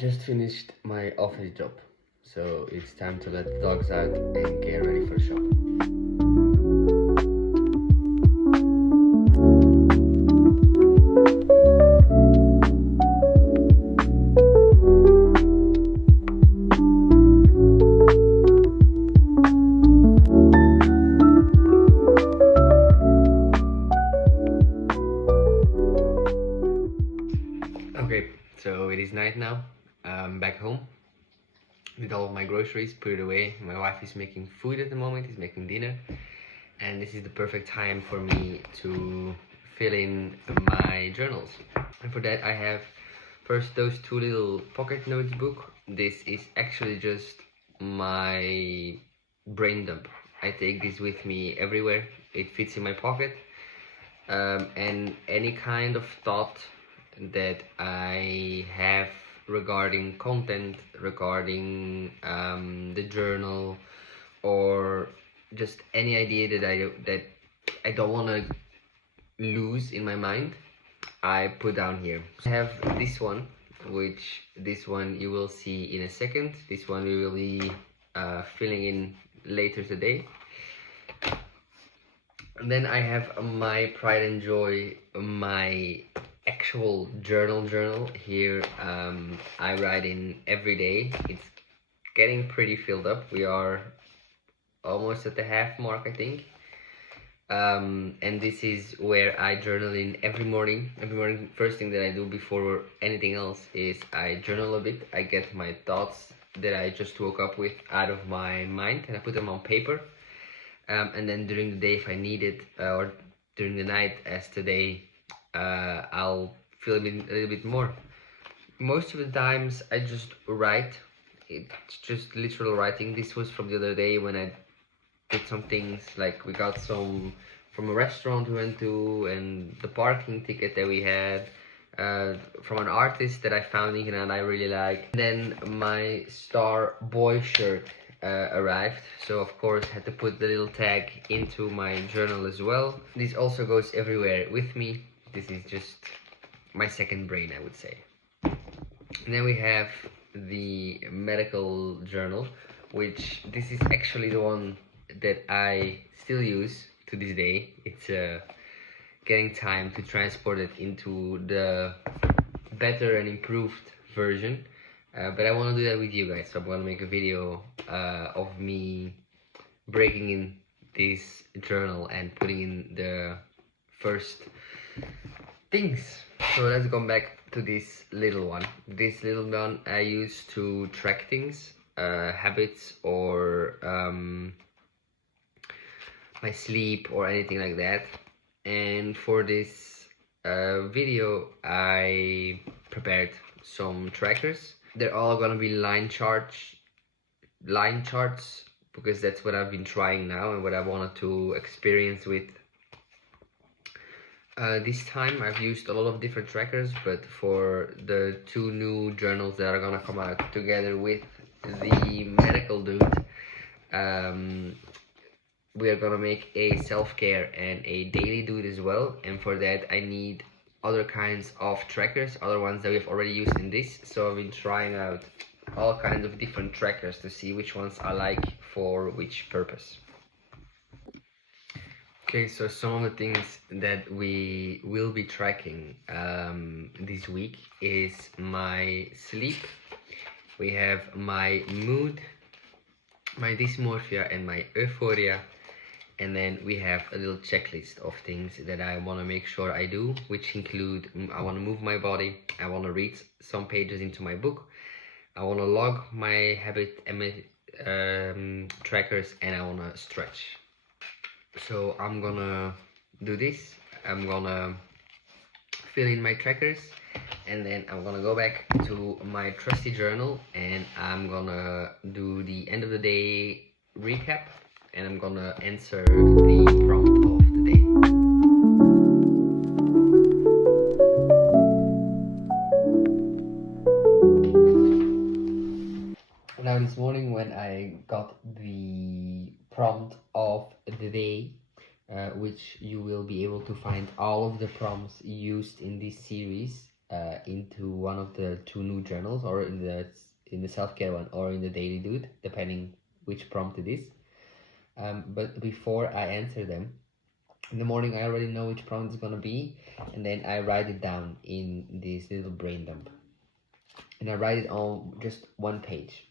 just finished my office job, so it's time to let the dogs out and get ready for shop. Okay, so it is night now. I'm back home with all of my groceries, put it away. My wife is making food at the moment, is making dinner, and this is the perfect time for me to fill in my journals. And for that I have first those two little pocket notes book. This is actually just my brain dump. I take this with me everywhere. It fits in my pocket, and any kind of thought that I have regarding content, regarding the journal, or just any idea that I don't want to lose in my mind, I put down here. I have this one, which this one you will see in a second. This one we will be filling in later today. And then I have my pride and joy, my actual journal here. I write in every day. It's getting pretty filled up. We are almost at the half mark, I think. And this is where I journal in every morning. First thing that I do before anything else is I journal a bit. I get my thoughts that I just woke up with out of my mind, and I put them on paper. And then during the day, if I need it, or during the night, as today, I'll fill in a little bit more. Most of the times I just write. It's just literal writing. This was from the other day when I did some things, like we got some from a restaurant we went to, and the parking ticket that we had, from an artist that I found and I really like. Then my Star Boy shirt arrived, so of course had to put the little tag into my journal as well. This also goes everywhere with me. This is just my second brain, I would say. And then we have the medical journal, which this is actually the one that I still use to this day. It's getting time to transport it into the better and improved version. But I want to do that with you guys, so I'm going to make a video of me breaking in this journal and putting in the first things. So let's go back to this little one. This little one I use to track things, habits, or my sleep or anything like that. And for this video I prepared some trackers. They're all gonna be line charts, because that's what I've been trying now and what I wanted to experience with. This time I've used a lot of different trackers, but for the two new journals that are gonna come out together with the medical dude, we are gonna make a self-care and a daily dude as well. And for that I need other kinds of trackers, other ones that we've already used in this. So I've been trying out all kinds of different trackers to see which ones I like for which purpose. Okay, so some of the things that we will be tracking this week is my sleep. We have my mood, my dysmorphia, and my euphoria. And then we have a little checklist of things that I want to make sure I do, which include I want to move my body, I want to read some pages into my book, I want to log my habit trackers, and I want to stretch. So I'm gonna do this. I'm gonna fill in my trackers, and then I'm gonna go back to my trusty journal, and I'm gonna do the end of the day recap, and I'm gonna answer the prompt of the day. Now this morning when I got the prompt of the day, which you will be able to find all of the prompts used in this series into one of the two new journals, or in the self-care one, or in the daily dude, depending which prompt it is. But before I answer them in the morning, I already know which prompt it's gonna be, and then I write it down in this little brain dump, and I write it on just one page.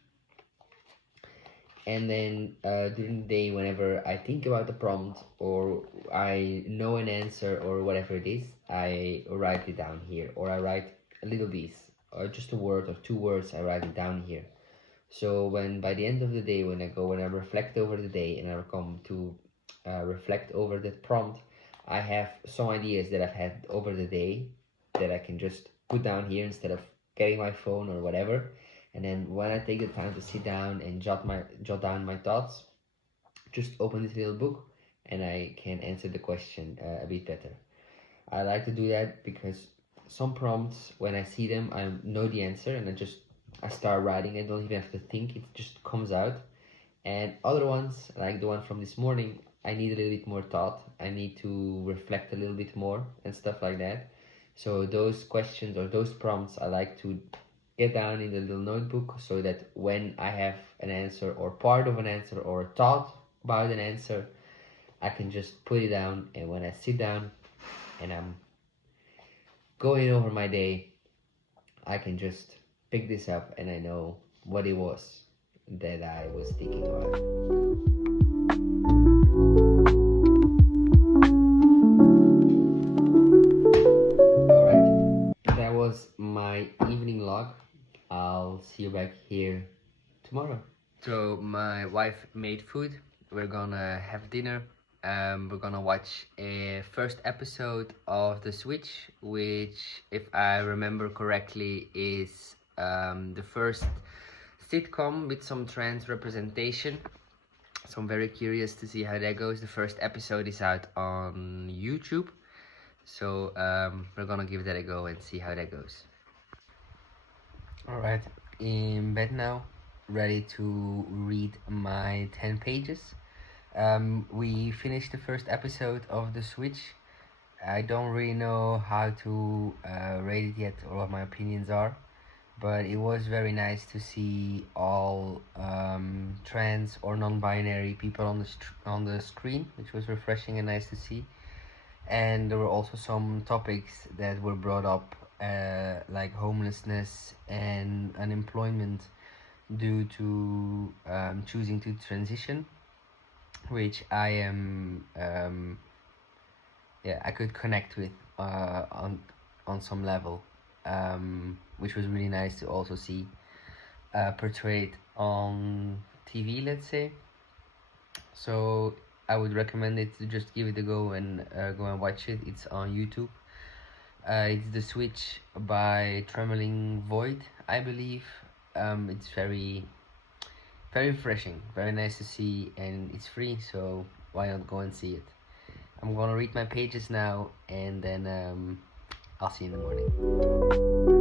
And then during the day, whenever I think about the prompt or I know an answer or whatever it is, I write it down here, or I write a little piece, or just a word or two words, I write it down here. So when by the end of the day, when I reflect over the day and I come to reflect over that prompt, I have some ideas that I've had over the day that I can just put down here instead of getting my phone or whatever. And then when I take the time to sit down and jot down my thoughts, just open this little book and I can answer the question a bit better. I like to do that because some prompts, when I see them, I know the answer and I start writing. I don't even have to think, it just comes out. And other ones, like the one from this morning, I need a little bit more thought. I need to reflect a little bit more and stuff like that. So those questions or those prompts, I like to get down in the little notebook so that when I have an answer or part of an answer or a thought about an answer, I can just put it down, and when I sit down and I'm going over my day, I can just pick this up and I know what it was that I was thinking about. Alright, that was my evening log. I'll see you back here tomorrow. So my wife made food. We're gonna have dinner. We're gonna watch a first episode of The Switch, which, if I remember correctly, is the first sitcom with some trans representation. So I'm very curious to see how that goes. The first episode is out on YouTube. So we're gonna give that a go and see how that goes. Alright, in bed now, ready to read my 10 pages. We finished the first episode of The Switch. I don't really know how to rate it yet or what my opinions are, but it was very nice to see all trans or non-binary people on the screen, which was refreshing and nice to see. And there were also some topics that were brought up, like homelessness and unemployment due to choosing to transition, which I am I could connect with on some level, which was really nice to also see portrayed on TV, let's say. So I would recommend it to just give it a go and go and watch it. It's on YouTube. It's The Switch by Trembling Void, I believe. It's very refreshing, very nice to see, and it's free, so why not go and see it. I'm gonna read my pages now, and then I'll see you in the morning.